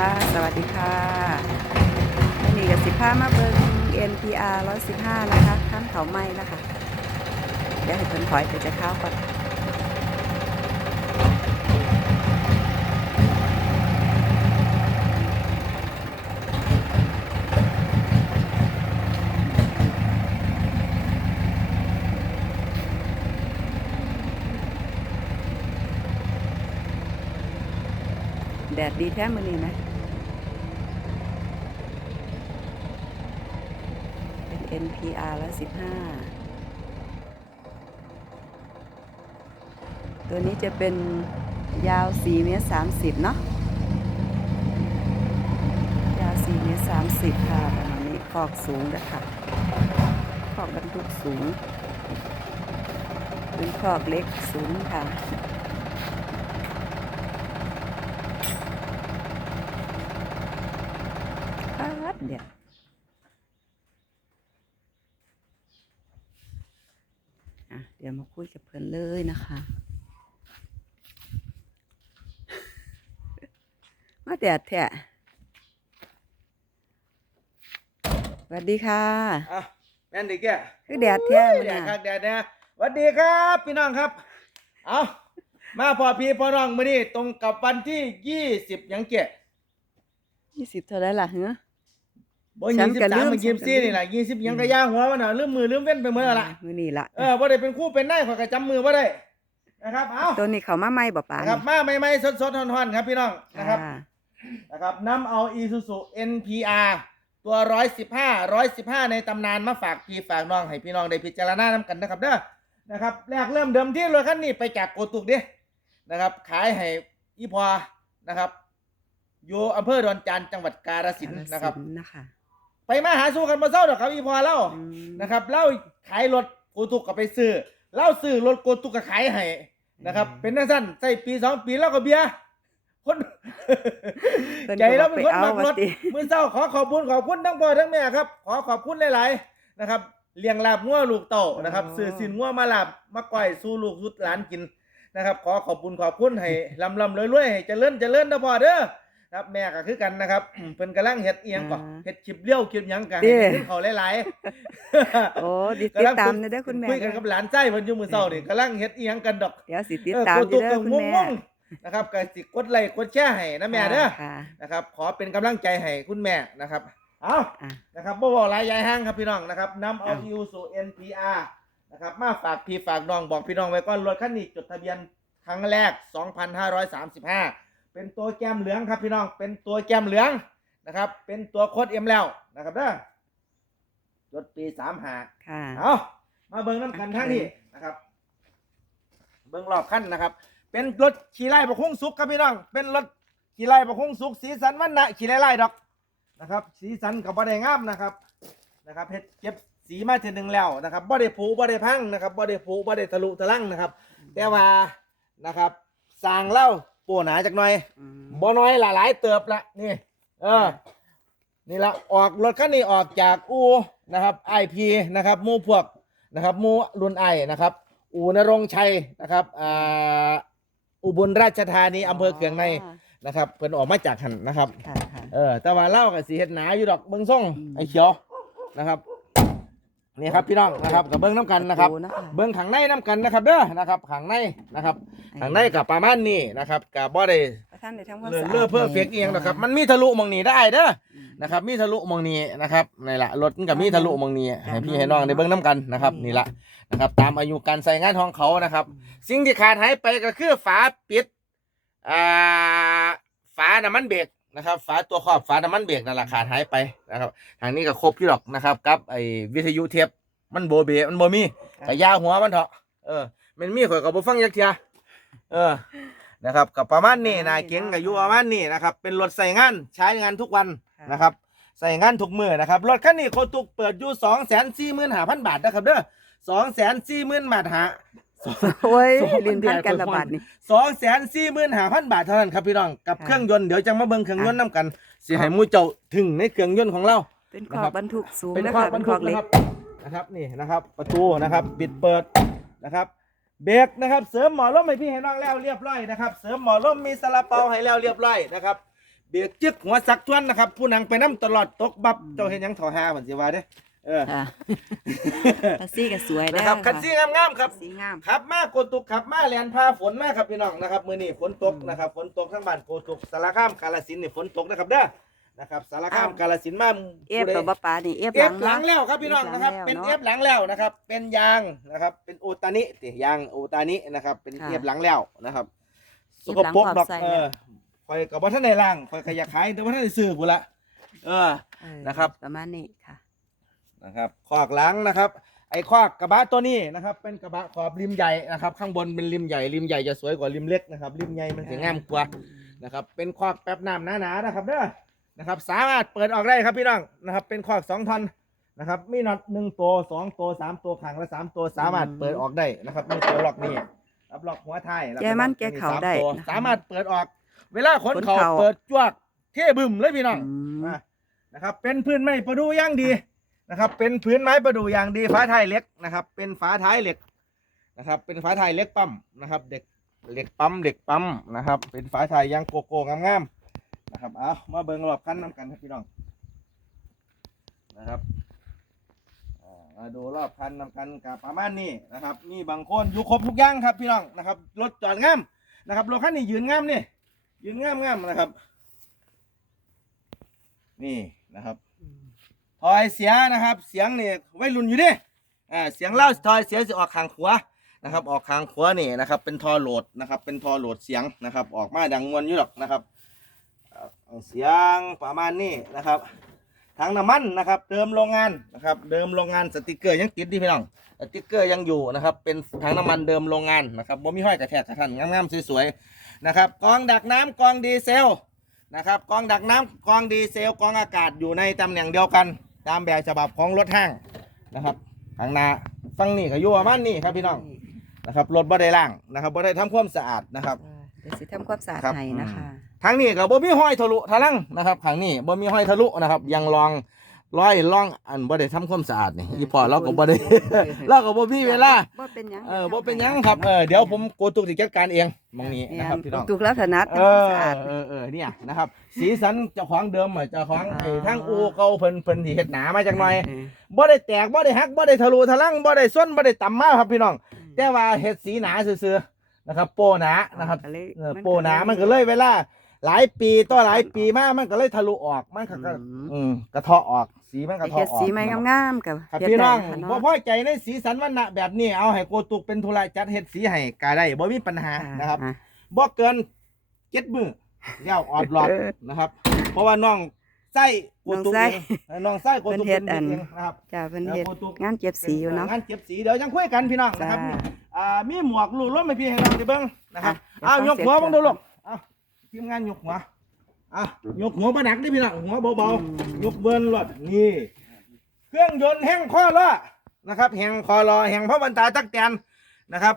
ค่ะสวัสดีค่ะนี่กับสิบห้ามาเบิง NPR 115 นะคะข้ามเขาไม้นะคะ เดี๋ยวให้เพิ่นถอยไปจะเข้าก่อน แดดดีแท้มือนี้นะเป็น NPR ล้วสิบห้าตัวนี้จะเป็นยาว4เมตร30 เนาะยาว4เมตร30 ค่ะประมาณนี้คอกสูงเลยค่ะคอกบรรทุกสูง เป็นคอกเล็กสูงค่ะ ปัดเดี๋ยวอะเดี๋ ยวมาคุยกับเพื่อนเลยนะคะ มาแดดแท้สวัสดีค่ะ อะแม่นดิแกคือแดดแท้แดมันดน่ะครับแดดนะสวัสดีครับพี่น้องครับ เอามาพอพี่พอน้องมื้อนี้ตรงกับวันที่ยี่สิบยังเกะยี่สิบเท่าไรล่ะเหรอ บ่ฉัยี่นสิบก็สาลืมมมันยี่สิบสี่ฉันก็ลืมนี่แหละยี่สิบยังกระย่างหัวมันน่ะลืมมือลืมเว้นไปเมื่อละมือนี่ละเออบ่ได้เป็นคู่เป็นนายขอยก็จำมือบ่ได้นะครับเอาตัวนี้เขามาไม่บ่ป่านะครับมาใหม่ๆสดๆฮ้อนๆครับพี่น้องนะครับ อ่านะครับนำเอา Isuzu NPR ตัวร้อยสิบห้าร้อยสิบห้าในตำนานมาฝากพี่ฝากน้อง ให้พี่น้องได้พิจารณานำกันนะครับเด้อนะครับแรกเริ่มเดิมที่รถคันนี้ไปจากโกตุกเด้นะครับ ขายให้อีพอนะครับ อยู่อำเภอดอนจานจังหวัดกาฬสินธุ์นะครับ กาฬสิธุ์นะคะ ไปมาหาสู่กันมาเศร้าดอกครับอีพอเล่าอืมนะครับเล่าขายรถโกตุกก็ไปซื้อเล่าซื้อรถโกตุกก็ขายให้นะครับ เป็นนั่นสั้นใส่ปีสองปีแล้วก็เบียร์คนเพิ่นใจก็เราบ่เป็นไปคนเอามักรว่าถติมื่อเช้าขอขอบคุณขอบคุณทั้งพ่อทั้งแม่ครับ ขอขอบคุณหลาย ๆ นะครับเลี้ยงลาบงัวลูกเต่านะครับซื้อสินงัวมาลาบมาก่อยสู่ลูกสุดหลานกินนะครับ ขอขอบคุณขอบคุณให้ลำลำรวยรวยๆให้เจริญเจริญนะพ่อเด้อ ครับแม่ก็คือกันนะครับอืมเพิ่นกำลังเฮ็ดเอียงก่อนเฮ็ดคลิปเลี้ยวคลิปหยังกันให้ขึ้นเขาหลายๆโอ้ดิติดตามนะเด้อคุณแม่คุยกันกับหลานไส้เพิ่นอยู่มื้อเช้านี่กำลังเฮ็ดเอียงกันดอกเดี๋ยวสิติดเออตามโกอยู่ตุกเด้อกับคุณม่วงแม่ม่วงๆนะครับก็สิกดไลค์กดแชร์ให้นะแม่เด้อค่ะ นะครับ ขอเป็นกำลังใจให้คุณแม่นะครับ เอาอะ นะครับบ่บอกหลายยายห้างครับพี่น้องนะครับนำเอาอะอิวสู่ NPR นะครับมาฝากพี่ฝากน้องบอกพี่น้องไว้ก่อนรถคันนี้จดทะเบียนครั้งแรก 2,535 เป็นตัวแก้มเหลืองครับพี่น้อง เป็นตัวแก้มเหลืองนะครับ เป็นตัวโคดเอ็มแล้วนะครับเด้อจดปี35ค่ะ เอามาเบิ้งน้ำกันทั้งที่นะครับ เบิ้งรอบขั้นนะครับ เป็นรถขี่ไล่ประคงสุกครับพี่น้อง เป็นรถขี่ไล่ประคงสุกสีสันมันนะขี่ไล่ไล่ดอกนะครับ สีสันกับบ่ได้งามนะครับ นะครับเฮ็ดเก็บสีมาเทอหนึงแล้วนะครับบ่ได้ผุบ่ได้พังนะครับบ่ได้ผุบ่ได้ทะลุทะลังนะครับ แต่ว่านะครับสร้างเล่า โปหนาจากหน่อยอืมบ่น้อยหลายหลายเติบละนี่ เออ นี่ละออกรถคันนี้ออกจากอูนะครับไอพีนะครับหมูพวกนะครับหมูรุ่นไอนะครับ อูนรงค์ชัยนะครับอ่าอุบลราชธานีอำเภอเกืองในนะครับเพิ่นออกมาจากหันนะครับค่ะค่ะเออแต่ว่าเล่ากับสีเฮ็ดหนาอยู่ดอกเบิ้งส่งอืมไอ้เขียวนะครับ นี่ครับพี่น้องนะครับกับเบิ้งน้ำกันนะครับโอ้นะคะ เบิ้งขังในน้ำกันนะครับเด้อนะครับขังในนะครับขังในกับประมาณนี้นะครับกับบ่ได้ท่านได้ทำความเลือสะอาดเลือเพื่อเฟกเองนะครับ มันมีทะลุมองนี้ได้เด้อนะครับ มีทะลุมองนี้นะครับนี่ละรถมันกับมีทะลุมองนี้ให้พี่ให้น้องได้เบิ่งน้กันนะครับนี่ละนะครับ ตามอายุการใส่งานของเขานะครับ สิ่งที่ขาดหายไปก็คือฝาปิดอ่าฝาน้ำมันเบรก นะครับฝาตัวครอบฝาน้ำมันเบรกนั่นแหละขาดหายไปนะครับทางนี้ก็ครบที่ดอกนะครับกับไอ้วิทยุเทปมันโบเบมันโบมีกะยาหัวมันเถอะเออมันมีข่อยก็บ่ฟังยักเทียเออนะครับกับประมาณนี้นะเก๋งกับอยู่ประมาณนี้นะครับ เป็นรถใส่งานใช้งานทุกวันนะครับ ใส่งานทุกมือนะครับรถคันนี้โคตุกเปิดอยู่สองแสนสี่หมื่นห้าพันบาทนะครับเด้อสองแสนสี่หมื่นบาทหา โอ้ยสองพันลินพันกันแดดระบาดนี่สองแสนสี่หมื่นห้าพันบาทเท่านั้นครับพี่น้องกับค่ะเครื่องยนต์เดี๋ยวจะมาเบิ่งเครื่องยนต์อะน้กันสิให้หมูเจ้าถึงในเครื่องยนต์ของเรา เป็นขนะอครับบรรทุกสูงเป็นนะควาคะมบรเป็รนขทุอกบเล็นะกครับนะครับนี่นะครับ ประตูนะครับปิดเปิดนะครับเบรกนะครับเสริมหมอลมให้พี่ให้น้องแล้วเรียบร้อยนะครับเสริมหมอลมมีสลับเปาให้แล้วเรียบร้อยนะครับเเบรกจึกหัวสักทวนนะครับผู้นังไปน้ำตลอดตกบับเจ้าเห็นหยังถอหาผมสิว่าเด้อ เออค่ะคัสซี่ก็สวยนะได้ครับคันซี่งามๆครับ สีงาม ขับมาโกตุกขับมาแลนพาฝนมาครับพี่น้องนะครับมื้อนี้ฝนตกนะครับฝนตกทั้งบ้านโกตุกสารคามกาฬสินธุ์นี่ฝนตกนะครับเด้อนะครับสารคามกาฬสินธุ์มาเอฟตัวบ่ปลานี่เอฟเอหลัฟงหลังเนาะแล้วครับพี่น้องนะครับ เอฟหลังแล้วเป็นเนาะเอฟหลังแล้วนะครับ เป็นยางนะครับ เป็นโอตานิติยางโอตานินะครับ เป็นค่ะเอฟหลังแล้วนะครับสเอฟกหลังปรกดอกขอบใส่เออคอยกับว่าท่านในร่างคอยขยากขายแต่ว่าท่านในซื้อกูละเออ เออนะครับ ประมาณนี้ค่ะ นะครับขอกหลังนะครับ ไอ้ขอกกระบะตัวนี้นะครับ เป็นกระบะขอบริมใหญ่นะครับ ข้างบนเป็นริมใหญ่ริมใหญ่จะสวยกว่าริมเล็กนะครับริมใหญ่มันจะงามกว่านะครับเป็นขอกแป๊บน้ำหนาๆนะครับเด้อนะครับ สามารถเปิดออกได้ครับพี่น้องนะครับ เป็นขอกสองท่อนนะครับมีน็อตหนึ่งตัวสองตัวสามตัวขังและสามตัวสามารถเปิดออกได้นะครับมีตัวล็อกนี่รับล็อกหัวท้ายล้วแกมันแกเข่าได้ สมตัวนะคะสามารถเปิดออก เวลาขนขนเข่าเข่า เปิดจวกเท่บึมเลยพี่น้องอืม อะนะครับ เป็นพื้นไม้ประดูอย่างดี นะครับ เป็นพื้นไม้ประดูอย่างดีฝาท้ายเหล็กนะครับ เป็นฝาท้ายเหล็กนะครับ เป็นฝาท้ายเหล็กปั๊มนะครับ เด็กเหล็กปั๊มเหล็กปั๊มนะครับ เป็นฝาท้ายยางโกโก้งามๆนะครับ เอามาเบิ่งรอบคันน้ำกันครับพี่น้องนะครับมาดูรอบคันน้ำกันกับประมาณนี้นะครับนี่บางคนอยู่ครบทุกอย่างครับพี่น้องนะครับรถจอดงามนะครับรถคันนี้ยืนงามนี่ยืนงามงามนะครับ นี่นะครับ ทอยเสียนะครับ เสียงนี่ไว้รุ่นอยู่ดิอ่าเสียงเล่าทอยเสียจะออกข้างขวานะครับ ออกข้างขวานี่นะครับ เป็นทอโหลดนะครับ เป็นทอโหลดเสียงนะครับ ออกมาดังมวนอยู่หรอกนะครับเสียงประมาณนี้นะครับถังน้ำมันนะครับ เดิมโรงงานนะครับเดิมโรงงานสติกเกอร์ยังติดดิพี่น้องสติกเกอร์ยังอยู่นะครับ เป็นถังน้ำมันเดิมโรงงานนะครับบ่มีห้อยกระแทกกระทันงามๆสวยๆนะครับกองดักน้ำกองดีเซลนะครับกองดักน้ำกองดีเซลกองอากาศอยู่ในตำแหน่งเดียวกัน ตามแบบฉบับของรถห้างนะครับทางหนาฟังนี่ก็อยู่ประมาณนี้ครับพี่น้องนะครับรถบ่ได้ล่างนะครับบ่ได้ทำความสะอาดนะครับเออเดี๋ยวสิทำความสะอาดครับให้นะคะทางนี้ก็บ่มีห้อยทะลุทะลังนะครับทางนี้บ่มีห้อยทะลุนะครับยังลอง ร้อยล่องอันบ่ได้ทำความสะอาดนี่อีพอเราก็บ่ได้ เราก็บ่มีเวลาบ่เป็นหยังเออบ่เป็นหยังครับเออเดี๋ยวผมโกตุกสิจัดการเองมองนี้นะครับพี่น้องถูกแล้วถนัดเอทำความอสะอาดเออเออเนี่ยนะครับ สีสันเจ้าของเดิมเหมือนเจ้าของอ่าไอ้ทั้งอูเก่าเพิ่นเพิ่นที่เฮ็ดหนามาจักหน่อยเออบ่ได้แตกบ่ได้หักบ่ได้ทะลุทะลังบ่ได้ส้นบ่ได้ต่ำมาครับพี่น้อง แต่ว่าเฮ็ดสีหนาซื่อๆนะครับ โปหนานะครับก็เลยเออโปหนามันก็เลยเวลา หลายปีต่อหลายปีมามันก็เลยทะลุออกมันก็ก็อืมอืมกระเทาะออกสีมันกไอ้ระเทาะเฮ็ดออกสีไม้งามๆกับครับเฮ็ดพี่น้องได้ค่ะบ่เนาะพอใจในสีสันวันณะแบบนี้เอาให้โกตุกเป็นธุระจัดเฮ็ดสีให้ก็ได้บ่มีปัญหานะครับ อ่บ่เกินเจ็ดมือเย้าออดหลอดเออนะครับ เพราะว่าน้องไส้กูตุกน้องไส้เองเออน้องไส้กูตุกเพิ่นเฮ็ดเป็นอันเองนะครับ จ้าเพิ่นแล้วเฮ็ดกูตุกงานเก็บสีอยู่เนาะ งานเก็บสีเดี๋ยวยังคุยกันพี่น้องนะครับจ้าอ่ามีหมวกลูกล้มให้พี่ให้น้องได้เบิ่งนะครับอะเอาเดี๋ยยวกหัวฟับ้างงเสีดูยงลูกเอา ทีมงานยกหัวอะยกหัวบ่หนักดิพี่น้องหัวเบาอืมๆยกเบิ้นรถนี่ เครื่องยนต์แห้งคอล้อนะครับแห้งคอล้อแห้งเพราะบรรตาตักแตนนะครับ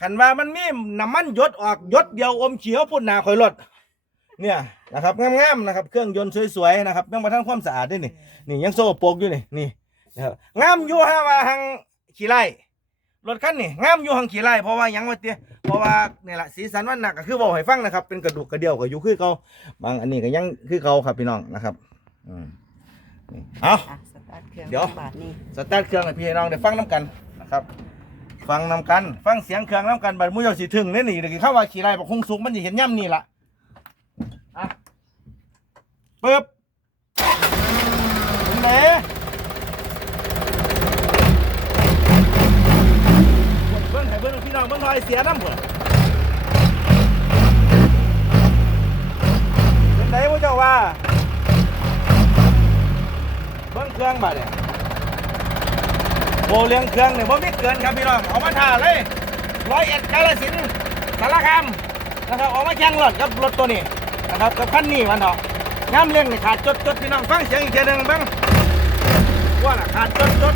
ขันว่ามันมีน้ำมันหยดออกหยดเดียวอมเขียวพุ่นหนาคอยรถเนี่ยนะครับงามๆนะครับ เครื่องยนต์สวยๆนะครับยังมาทำความสะอาดด้วยนี่นี่ยังโซ่โปกอยู่นี่นี่นะครับงามอยู่ฮะว่าหังขี่ไล่ รถคันนี่งามอยู่หังขี่ไล่เพราะว่าหยังวะเตี้ยเพราะว่าเนี่ยแหละสีสันวันหนักก็คือบอกให้ฟังนะครับ เป็นกระดูกกระเดี่ยวก็อยู่คือเขาบางอันนี้ก็ยังคือเขาครับพี่น้องนะครับอืมนี่เอาอะสตาร์ทเครื่องเดี๋ยวบาทนี่สตาร์ทเครื่องให้พี่น้องได้ฟังน้ำกันนะครับ ฟังน้ำกันฟังเสียงเครื่องน้ำกันบัดมุ้ยเอาสิถึงเนี่ยนี่เดี๋ยวเข้าว่าขี่ไรบอกคงสุกมันจะเห็นย่ำนี่ละอะปึ๊บถึงไหน น้องเบิ้งน่อยเสียน้ำเบิดถึงไหนมุ้ยเจ้าว่าเบิ้งเครื่องบัดเนี่ยโบเลี้ยงเครื่องเนี่ยบ่มีเกินครับพี่น้องเอามาท่าเลยร้อยเอ็ดกาลสินสารคามนะครับเอามาแข่งรถกับรถตัวนี้นะครับกับคันนี้มันเถอะย้ำเลี้ยงเนี่ยขาดจดจดพี่น้องฟังเสียงอีกเทีหนึ่งบ้างว่าน่ะขาดจดจด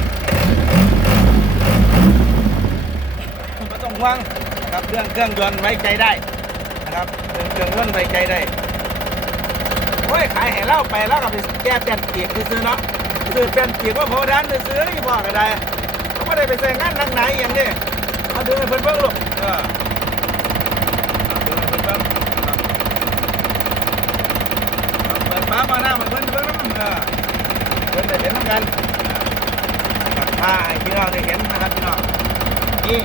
ว่วงนะครับเรื่องเครื่องยนต์ไว้ใจได้นะครับเรื่องเครื่องยนต์ไว้ใจได้โอ้ยขายแห่เล่าไปแล้วก็ไปแก้แป้นเปียกซื้อเนาะซื้อแป้นเปียกก็พอดันซื้อที่พอก็ได้เขาไม่ได้ไปใส่งานทางไหนอย่างนี้มาดูให้เพิ่อนเพิ่อลูกเออดูพื่อนเปิดฟ้ามาหน้านเพื่อนเพื่อนเออเพื่อได้เห็นกันถ้าพี่น้อได้เห็นนะครับพี่น้องนี่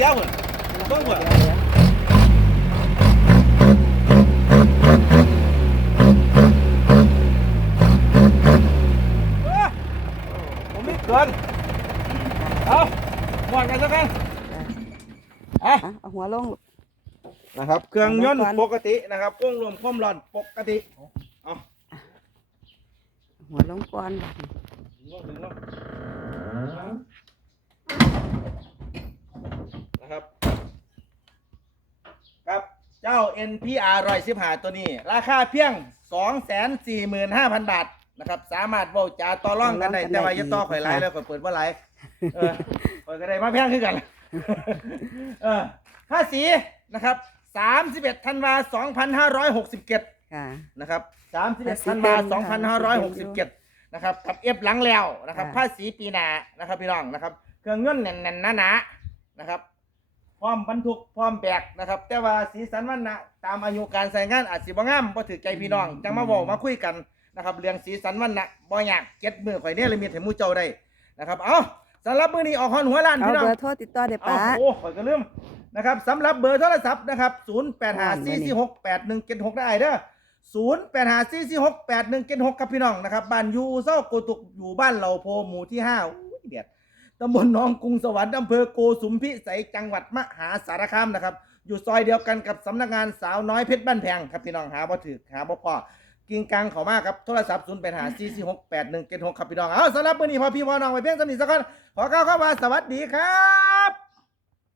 บิ้งคายเสียหุ่นเบิ้งหุ่นเอ้ยผมไม่เกิน เอาหมดกันสักกันอะอะเอาหัวลงลูกนะครับ เครื่องยนต์ก่อนปกตินะครับวงรวมความร้อนปกติหัวลงก่อนนะครับครับ เจ้า NPR ร้อยสิบหาตัวนี้ ราคาเพียง 245,000 บาทนะครับ สามารถเว้าจาต่อรองกันได้แต่ว่าอย่าต่อข่อยไลน์แล้วข่อยเปิดว่าไลน์เออข่อยก็ได้มาแพงขึ้นกันเออค่าสีนะครับ 31ธันวา2567 ค่ะ นะครับ31ภาษีธันวาเต็มค่ะ2567 นะครับกับเอฟหลังแล้วนะครับค่ะภาษีปีหน้านะครับพี่น้องนะครับ เครื่องเงินแน่นๆหนาๆนะครับ พร้อมบรรทุกพร้อมแบกนะครับ แต่ว่าสีสันวันนะตามอายุการใช้งานอาจสิบ่งามบ่ถือใจพี่น้องจังมาบอกมาคุยกันนะครับเรื่องสีสันวันนะบ่อยากเก็ดมือข่อยเนี่ยเลยมีให้หมู่เจ้าได้นะครับเอาสำหรับมื้อนี้ออกฮอนหัวล้านเอาพี่น้องเบอร์โทรติดต่อเดี๋ยวเอาป้า โอ้ข่อยก็ลืมนะครับสำหรับเบอร์โทรศัพท์นะครับ0 8 5 4 4 6 8 1 7 6ได้เด้อ0 8 5 4 4 6 8 1 7 6ครับพี่น้องนะครับบ้านอยูเศร้าโกตุกอยู่บ้านเหล่าโพหมู่ที่5อุ้ยเดียด ตำบลหนองกรุงสวรรค์อำเภอโกสุมพิสัยจังหวัดมหาสารคามนะครับ อยู่ซอยเดียวกันกับสำนักงานสาวน้อยเพชรบ้านแพงครับพี่น้องหาบ่ถือหาบ่พอกิงกลางเขามากครับโทรศัพท์0 8 5 4 4 6 8 1 7 6ครับพี่น้องเอาสำหรับมื้อนี้พอพี่พอน้องไปเพียงสำนีสักคนขอกล่าวคำว่าสวัสดีครับ